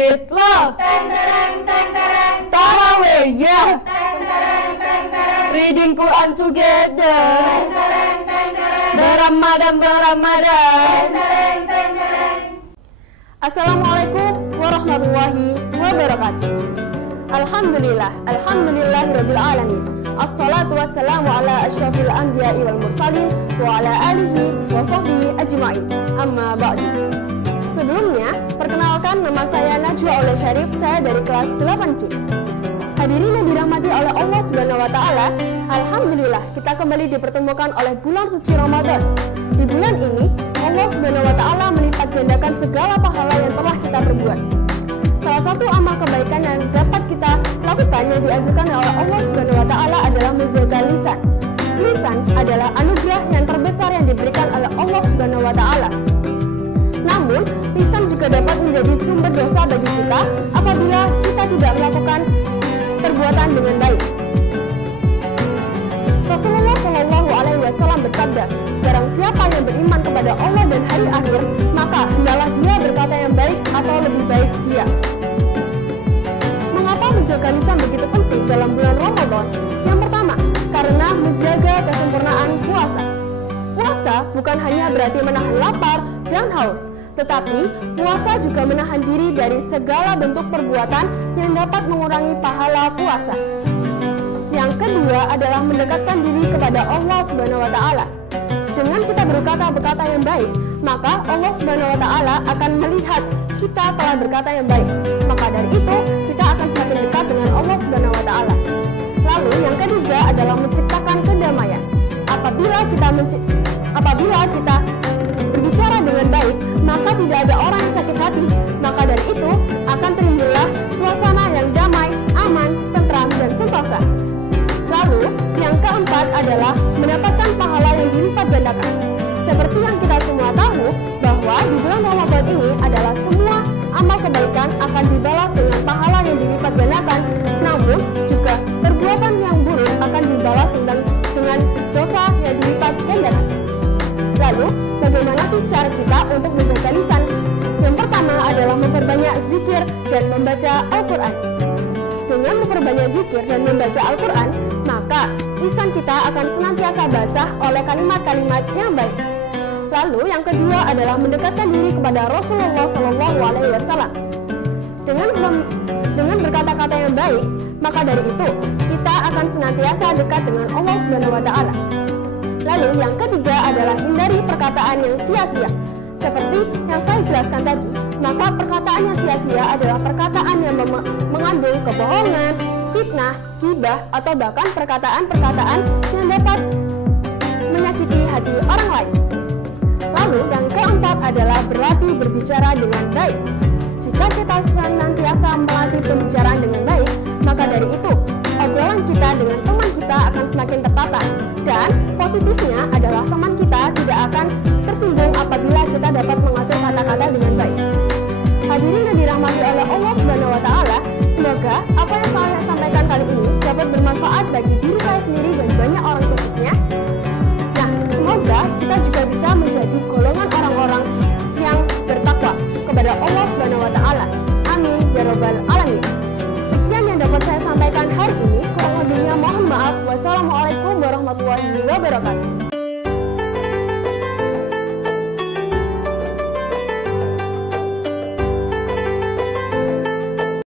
with love. Tarawih, yeah. Reading Quran together. Beramadan. Assalamualaikum warahmatullahi wabarakatuh. Alhamdulillahirabbil alamin. Assalatu wassalamu ala asyrafil anbiya'i wal mursalin wa ala alihi wa sahbihi ajma'in. Amma ba'du. Sebelumnya, perkenalkan nama saya Najwa Aulia Syarif, saya dari kelas 8C. Hadirin yang dirahmati oleh Allah Subhanahu wa taala, alhamdulillah kita kembali dipertemukan oleh bulan suci Ramadan. Di bulan ini, Allah Subhanahu wa taala melipat gandakan segala pahala yang telah kita perbuat. Salah satu amal kebaikan yang dapat kita lakukan yang dianjurkan oleh Allah Subhanahu wa taala adalah menjaga lisan. Lisan adalah anugerah yang terbesar yang diberikan oleh Allah Subhanahu wa taala. Namun, lisan juga dapat menjadi sumber dosa bagi kita apabila kita tidak melakukan perbuatan dengan baik. Rasulullah Shallallahu Alaihi Wasallam bersabda, barang siapa yang beriman kepada Allah dan hari akhir, maka hendaklah dia berkata yang baik atau lebih baik dia. Mengapa menjaga lisan begitu penting dalam bulan Ramadan? Yang pertama, karena menjaga kesempurnaan puasa. Puasa bukan hanya berarti menahan lapar dan haus, tetapi puasa juga menahan diri dari segala bentuk perbuatan yang dapat mengurangi pahala puasa. Yang kedua adalah mendekatkan diri kepada Allah Subhanahu wa taala. Dengan kita berkata yang baik, maka Allah Subhanahu wa taala akan melihat kita telah berkata yang baik. Maka dari itu, kita akan semakin dekat dengan Allah Subhanahu wa taala. Lalu yang ketiga adalah menciptakan kedamaian. Apabila kita berbicara dengan baik, maka tidak ada orang yang sakit hati. Maka dari itu akan timbullah suasana yang damai, aman, tentram, dan sentosa. Lalu yang keempat adalah mendapatkan pahala yang dilipat gandakan. Seperti yang kita semua tahu bahwa di bulan Ramadan ini adalah semua amal kebaikan akan dibalas dengan pahala yang dilipat gandakan. Namun juga perbuatan yang buruk akan dibalas dengan dosa yang dilipat gandakan. Lalu, bagaimana sih cara kita untuk menjaga lisan? Yang pertama adalah memperbanyak zikir dan membaca Al-Quran. Dengan memperbanyak zikir dan membaca Al-Quran, maka lisan kita akan senantiasa basah oleh kalimat-kalimat yang baik. Lalu, yang kedua adalah mendekatkan diri kepada Rasulullah Shallallahu Alaihi Wasallam. Dengan berkata-kata yang baik, maka dari itu kita akan senantiasa dekat dengan Allah Subhanahu wa taala. Lalu yang ketiga adalah hindari perkataan yang sia-sia. Seperti yang saya jelaskan tadi, maka perkataan yang sia-sia adalah perkataan yang mengandung kebohongan, fitnah, ghibah, atau bahkan perkataan-perkataan yang dapat menyakiti hati orang lain. Lalu yang keempat adalah berlatih berbicara dengan baik. Jika kita senantiasa melatih pembicaraan dengan baik, maka dari itu obrolan kita dengan teman kita akan semakin tertata, dan positifnya adalah teman kita tidak akan tersinggung apabila kita dapat mengatur kata-kata dengan baik. Hadirin yang dirahmati oleh Allah Subhanahu wa taala, semoga apa yang saya sampaikan kali ini dapat bermanfaat bagi diri saya sendiri dan banyak orang khususnya. Nah, semoga kita juga bisa menjadi golongan orang-orang yang bertakwa kepada Allah Subhanahu wa taala. Amin ya rabbal alamin. Sekian yang dapat saya sampaikan hari ini, kurang lebihnya mohon maaf. Wassalamualaikum warahmatullahi wabarakatuh.